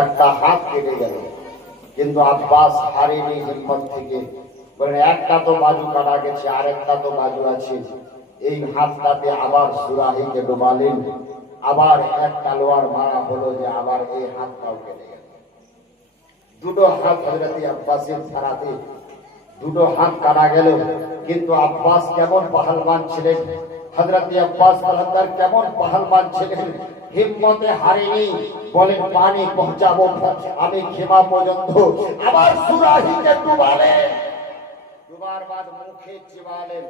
একটা হাত কেটে গেল, কিন্তু আব্বাস হারেনি হিম্মত থেকে বলেন একটা তো বাজু কাটা গেছে, আর একটা তো বাজু আছে। এই হাতটাতে আবার সুরাহিকে ডুবালেন, আবার এক তলোয়ার মারা হলো যে আবার এই হাতটাও কেটে গেল। দুটো হাত হযরত আব্বাসের ছাড়াতে দুটো হাত কাটা গেল, কিন্তু আব্বাস কেমন পাহালবান ছিলেন, হযরত আব্বাস কালান্দার কেমন পাহালবান ছিলেন, হিম্মতে হারেনি। বলেন পানি পৌঁছাবো আমি ক্ষমা পর্যন্ত, আবার সুরাহিকে ডুবালেন, ডুবার বাদ মুখে চিবালেন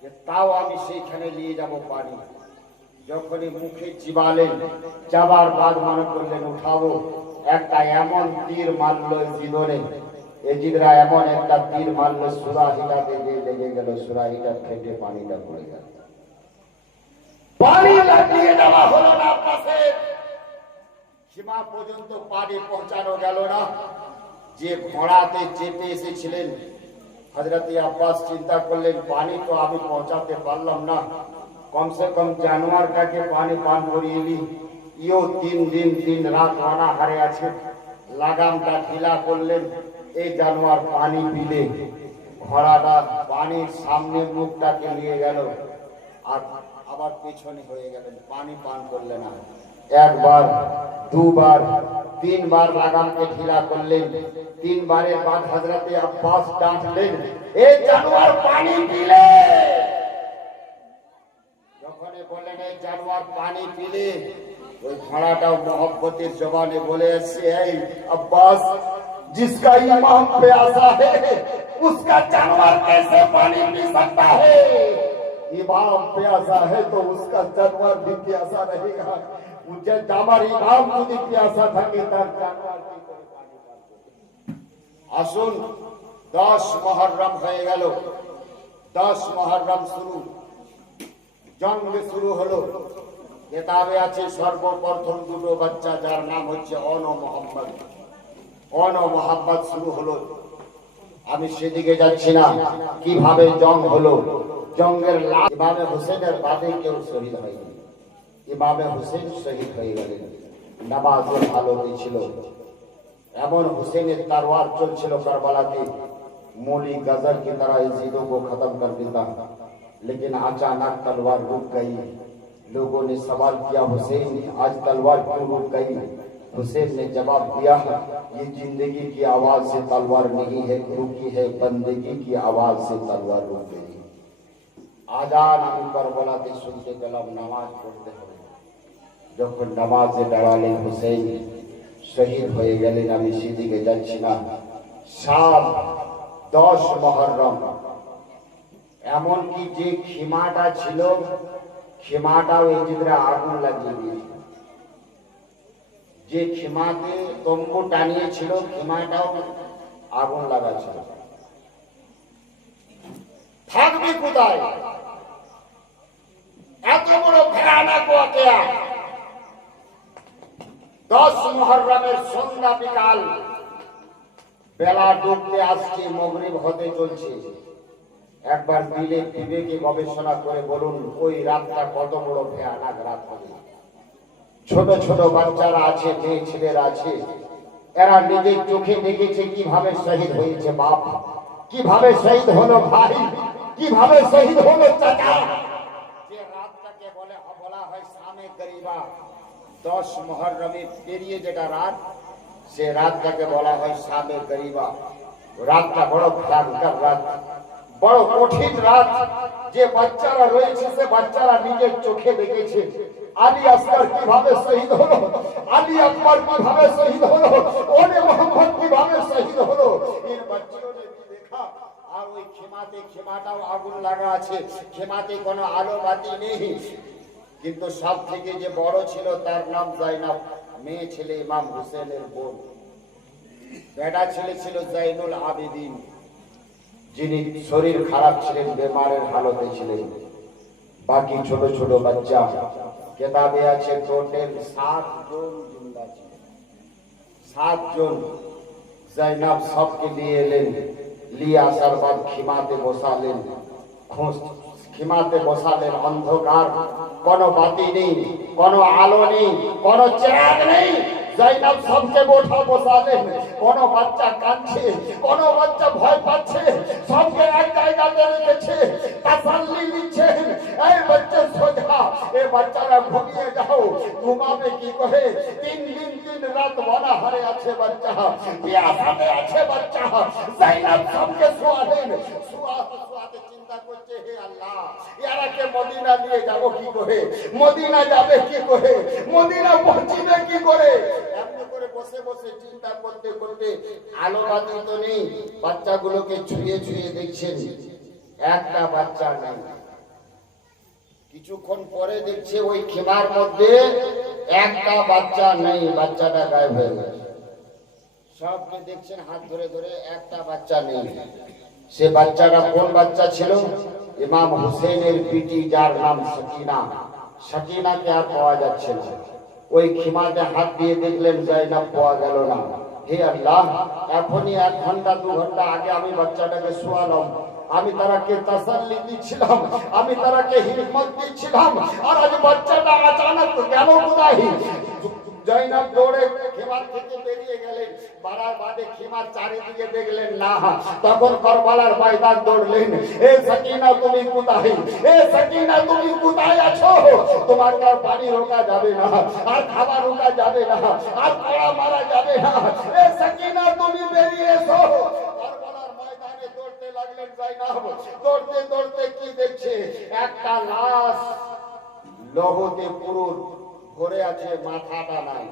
যে তাও আমি সেইখানে নিয়ে যাব পানি। যখনই মুখে চিবালেন, চাবার বাদ মনে করলেন উঠাবো, একটা এমন তীর মারল জিদরে, এজিদরা এমন একটা তীর মারল সুরাহিটাতে যে লেগে গেল, সুরাহিটা ফেটে পানিটা পড়ে গেল। পানি লাগিয়ে দেওয়া হলো না, পাশে সীমা পর্যন্ত পানি পৌঁছানো গেল না। যে ঘোড়াতে চেপে এসেছিলেন হযরত আব্বাস চিন্তা করলেন পানি তো আমি পৌঁছাতে পারলাম না, কমসে কম জানোয়ারটাকে পানি পান করিয়ে নি। ইও 3 দিন 3 রাত অনাহারে আছে, লাগামটা ঢিলা করলেন, এই জানোয়ার পানি পিলে ঘোড়াটা পানির সামনে মুখটাকে নিয়ে গেল, আর আবার পেছনে হয়ে গেলেন, পানি পান করলেন না। একবার, দুবার, 3 বার লাগামকে ঢিলা করলেন। 3 বারের বাদ হযরত আব্বাস ডাকলেন, এই জানোয়ার পানি পিলে। যখন বললেন এই জানোয়ার পানি পিলে, ওই ঘোড়াটাও मोहब्बतेर জবানে বলে আসছে, এই আব্বাস जिसका ईमान प्यासा है उसका जानवर कैसे पानी पी सकता है? ईमान प्यासा है तो उसका जानवर भी प्यासा रहेगा। मुझे আমার ইমাম যদি প্যাসা থাকে তার জানোয়ার কি করে পানি পান করবে? আসুন 10 মুহররম হয়ে গেল, 10 মুহররম শুরু, জঙ্গ শুরু হলো। কিতাবে আছে সর্বপ্রথম দুটো বাচ্চা যার নাম হচ্ছে অন মোহাম্মদ, অন মোহাম্মদ শুরু হলো। আমি সেদিকে যাচ্ছি না, কিভাবে জং হলো, জঙ্গের লাশ ইমামে হোসেনের বাদে কেউ শহীদ হয়নি। ইমামে হোসেন শহীদ হয়ে গেলেন, নামাজের আলোতে ছিল। এমন হোসেনের তরবার চলছিল কারবালাতে, मोली गजर की तरह यजीदों को खत्म कर देता, लेकिन अचानक तलवार रुक गई। लोगों ने सवाल किया, हुसैन आज तलवार क्यों रुक गई? हुसैन ने जवाब दिया, ये जिंदगी की आवाज से तलवार नहीं है रुकी है, बंदगी की आवाज से तलवार रुक गई। आजान আমি কারবালাতে শুনতে পেলাম নামাজ পড়তে হবে। যখন নামাজে দাঁড়ালেন হুসেইন শহীদ হয়ে গেলেন। আমি সেদিকে যাচ্ছি না। সাত 10 মুহররম, এমনকি যে খিমাটা ছিল খিমাটাও এজিদরা আগুন লাগিয়ে দিয়েছিল। যে খিমাতে তম্বু টানিয়েছিল খিমাটাও আগুন লাগাচ্ছিল। থাকবে কোথায় এত বড় ভয়ানক ওয়াকিয়া? 10 মুহররমের সন্ধ্যা বিকাল, বেলা ডুবতে আসছে, মাগরিব হতে চলছে। একবার দিলে বিবেকে গবেষণা করে বলুন ওই রাতটা কত বড় ভয়ানক রাত হবে। ছোট ছোট বাচ্চারা আছে, মেয়ে ছেলেরা আছে, এরা নিজের চোখে দেখেছে কিভাবে শহীদ হয়েছে বাপ, কিভাবে শহীদ হলো ভাই, কিভাবে শহীদ হলো চাচা। যে রাতটাকে বলা হয় শামে গরিবা, 10 মুহররমের পেরিয়ে যেটা রাত, সে রাতটাকে বলা হয় শামে গরিবা। রাতটা বড় ভয়ঙ্কর রাত, বড় কঠিন রাত। যে বাচ্চারা রয়েছে সে বাচ্চারা নিজের চোখে দেখেছে আলী আসগর কিভাবে শহীদ হলো, আলী আকবর কিভাবে শহীদ হলো, ওনে মোহাম্মদ কিভাবে শহীদ হলো। এর বাচ্চারা দেখা, আর ওই খেমাটাও আগুন লাগা আছে, খেমাতে কোনো আলো বাতি নেই। কিন্তু সব থেকে যে বড় ছিল তার নাম জাইনাব, মেয়ে ছেলে ইমাম হুসেনের বোন। বেটা ছেলে ছিল জাইনুল আবেদিন, যিনি শরীর খারাপ ছিলেন, বেমারের হালতে ছিলেন। বাকি ছোট ছোট বাচ্চা, কিতাবে আছে টোটাল 7 জন জিন্দা ছিলেন। 7 জন। জাইনাব সবকে নিয়ে এলেন, লিয়ে আসার পর খিমাতে বসালেন। খিমাতে বসালেন, অন্ধকার, কোনো বাতি নেই, কোনো আলো নেই, কোনো চিরাগ নেই, জাইনাব সবকে বসালেন। কোন বাচ্চা কাঁদছে, কোন বাচ্চা ভয় পাচ্ছে, সবকে এক জায়গাতে রেখেছে, তাসাল্লি দিচ্ছেন। এই বাচ্চা সোজা, এই বাচ্চারা ঘুমিয়ে যাও। ঘুমাবে কি করে? 3 দিন 3 রাত অনাহারে আছে বাচ্চা, পিয়াসাতে আছে বাচ্চা। জাইনাব সবকে শোয়ালেন। শোয়াতে চিন্তা করছে, হে আল্লাহ, এরাকে মদিনা নিয়ে যাব কি করে? মদিনা যাবে কি করে? মদিনা পৌঁছবে কি করে? এমনি করে বসে বসে চিন্তা করতে করতে, আলো বাতি তো নেই, বাচ্চাগুলোকে ছুঁয়ে ছুঁয়ে দেখছেন, একটা বাচ্চা নেই। কিছুক্ষণ পরে দেখছে ওই খেমার মধ্যে একটা বাচ্চা নেই, বাচ্চাটা গায়েব হয়ে গেছে। সবকে দেখছেন হাত ধরে ধরে, একটা বাচ্চা নেই। সে বাচ্চাটা কোন বাচ্চা ছিল? ইমাম হুসেনের বিটি, যার নাম সাকিনা। সাকিনাকে আর পাওয়া যাচ্ছে না। ওই খিমাতে হাত দিয়ে দেখলেন, জাইনাব পাওয়া গেল না। হে আল্লাহ, এখনই 1 ঘন্টা 2 ঘন্টা আগে আমি বাচ্চাটাকে শোয়ালাম, আমি তারাকে তাসাল্লি দিচ্ছিলাম, আমি তারাকে হিম্মত দিচ্ছিলাম, আর আজ বাচ্চাটা আচানক গেল কোথায়? জাইনাব দৌড়ে খেমার থেকে বেরিয়ে গেলেন। বাড়ার বাদে খেমার চারিদিকে দেখলেন না। তখন কারবালার ময়দান দৌড়লেন। এ সাকিনা তুমি কোথায়? এ সাকিনা তুমি কোথায় আছো? তোমাকে আর পানি রোকা যাবে না, আর খাবার রোকা যাবে না, আর পড়া মারা যাবে না। এ সাকিনা তুমি বেরিয়ে এসো। কারবালার ময়দানে দৌড়তে লাগলেন জাইনাব। দৌড়তে দৌড়তে কি দেখছে? একটা লাশ লৌহতে পুরো ভরে আছে, মাথাটা নাই।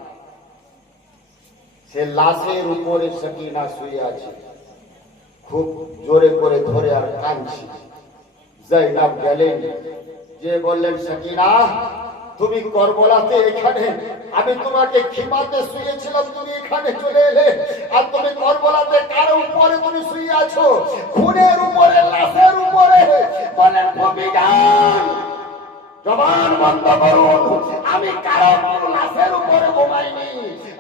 সে লাশের উপরে সাকিনা শুয়ে আছে, খুব জোরে করে ধরে আর কাঁদছে। জাইনাব গেলেন, যে বললেন, সাকিনা তুমি কারবালাতে এখানে, আমি তোমাকে খিমাতে শুয়েছিলাম, তুমি এখানে চলে এলে, আর তুমি কারবালাতে কার উপরে তুমি শুয়ে আছো? খুনের উপরে, লাশের উপরে। বলেন কবিগান, জবান বন্ধ করুন। আমি কারো লাশের উপরে ঘুমাইনি,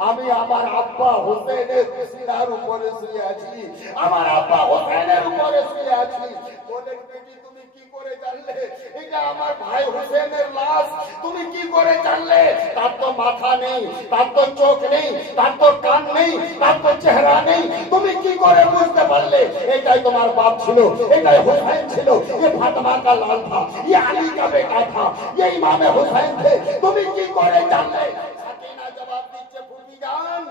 আমি আমার আব্বা হোসেনের সিনার উপরে শুয়ে আছি, আমার আব্বা হোসেনের উপরে শুয়ে আছি। বলেন বেটি, তুমি কি করে জানলে এটা আমার ভাই হোসেনের লাশ? তুমি কি করে জানলে? তার তো মাথা নেই, তার তো চোখ নেই, তার তো কান নেই, তার তো চেহারা নেই, তুমি কি করে বুঝতে পারলে? এটাই তোমার বাপ ছিল, এটাই হোসেন ছিল, ये फातिमा का लाल था, ये अली का बेटा था, ये इमाम हुसैन थे, তুমি কি করে জানলে? সাকিনা জবাব দিচ্ছে, ফুফিজান,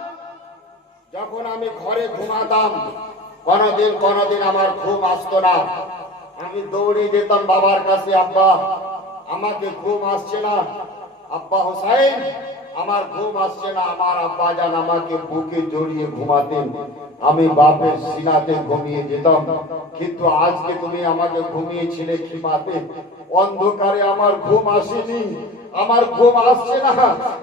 যখন আমি ঘরে ঘুমাতাম, কোনদিন আমার ঘুম আসতো না, আমি দৌড়ে যেতাম বাবার কাছে, আব্বা আমাকে ঘুম আসছে না, আব্বা হোসেন আমার ঘুম আসছে না। আমার আব্বা জান আমাকে বুকে জড়িয়ে ঘুমাতেন, আমি বাপের সিনাতে ঘুমিয়ে যেতাম। কিন্তু আজকে তুমি আমাকে ঘুমিয়েছিলে খিমাতে, অন্ধকারে আমার ঘুম আসেনি, আমার ঘুম আসছে না।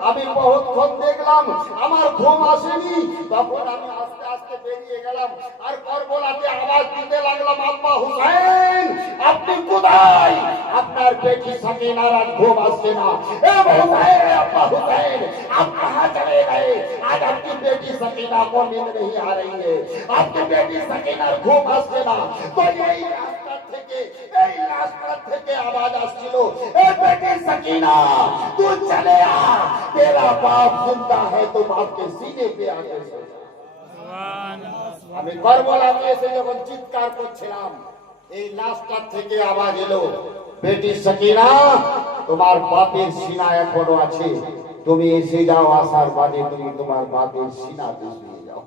আমি বহুক্ষণ দেখলাম, আমার ঘুম আসেনি। তখন আমি আস্তে আস্তে বেরিয়ে গেলাম, আর কারবালাতে আওয়াজ দিতে লাগলাম, আব্বা হুসেন আপনি কোথায়? আপনার বেটি সাকিনার আর ঘুম আসছে না। এ হুসেন, আব্বা হুসেন आप कहां चले गए? आज आपकी बेटी सकीना को नींद नहीं आ रही है, आपकी बेटी सकीना घूम আসছে না। তো এই রাস্তা থেকে आवाज আসছিল, ए बेटी सकीना तू चले आ, तेरा बाप जिंदा है, तो बाप के सीने पे आके सो जा। আমি কারবালাতে এসে যখন চিৎকার করছিলাম, এই লাশটা থেকে আওয়াজ এলো, বেটি সকিনা তোমার বাপের সিনা এখনো আছে, তুমি এসে যাও, আসার বাদে তুমি তোমার বাপের সিনাতে শুয়ে যাও।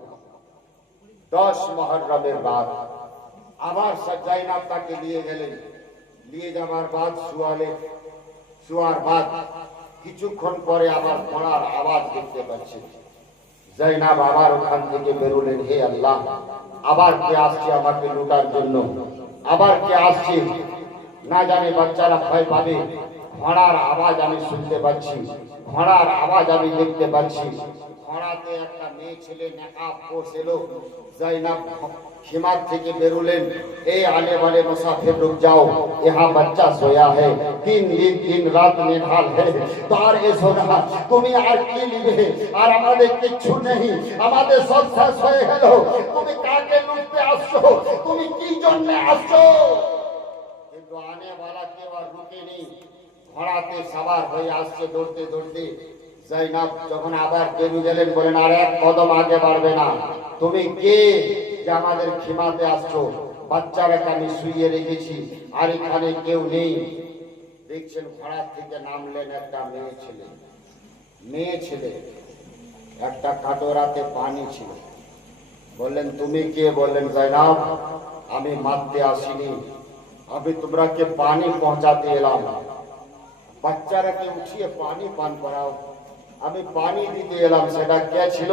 10 মুহররমের রাত আবার জাইনাব তাকে নিয়ে গেলেন। নিয়ে যাওয়ার বাদ শোয়ার বাদ কিছুক্ষণ পরে আবার পড়ার আওয়াজ দেখতে পাচ্ছেন। জাইনাব আবার ওখান থেকে বেরোলেন, হে আল্লাহ, আবার কে আসছে আমাকে লুটার জন্য? আবার কে আসছে? না জানে বাচ্চারা ভয় পাবে। ঘোড়ার আওয়াজ আমি শুনতে পাচ্ছি, ঘোড়ার আওয়াজ আমি দেখতে পাচ্ছি। ঘোড়াতে একটা মেয়ে ছেলে নেকাব পোষ এলো। জাইনাব খিমার থেকে বেরোলেন, এই आने वाले मुसाफिर रुक जाओ, यहाँ बच्चा सोया है, 3 दिन 3 রাত নিঢাল है, তো আর এসো না, তুমি আর কি নিবে? আর আমাদের কিচ্ছু নেই, আমাদের সব শেষ হয়ে গেল। তুমি কাকে লুটতে আসছো? তুমি কি জন্য আসছো? কিন্তু आने वाला কেউ আর রুকে নেই। ঘোড়াতে সওয়ার হয়ে আসছে দৌড়তে দৌড়তে। জয়নাব যখন আবার বেরিয়ে গেলেন, বলেন আর এক কদম আগে বাড়বে না। তুমি কে যে আমাদের খিমাতে আসছো? বাচ্চারাকে আমি শুইয়ে রেখেছি, আর এখানে কেউ নেই। দেখছেন ঘোড়া থেকে নামলেন একটা মেয়ে ছেলে, একটা কাটোরাতে পানি ছিল। বললেন তুমি কে? বললেন জয়নাব আমি মারতে আসিনি, আমি তোমরাকে পানি পৌঁছাতে এলাম। বাচ্চারাকে উঠিয়ে পানি পান করাও, আমি পানি দিতে এলাম। সেটা কে ছিল?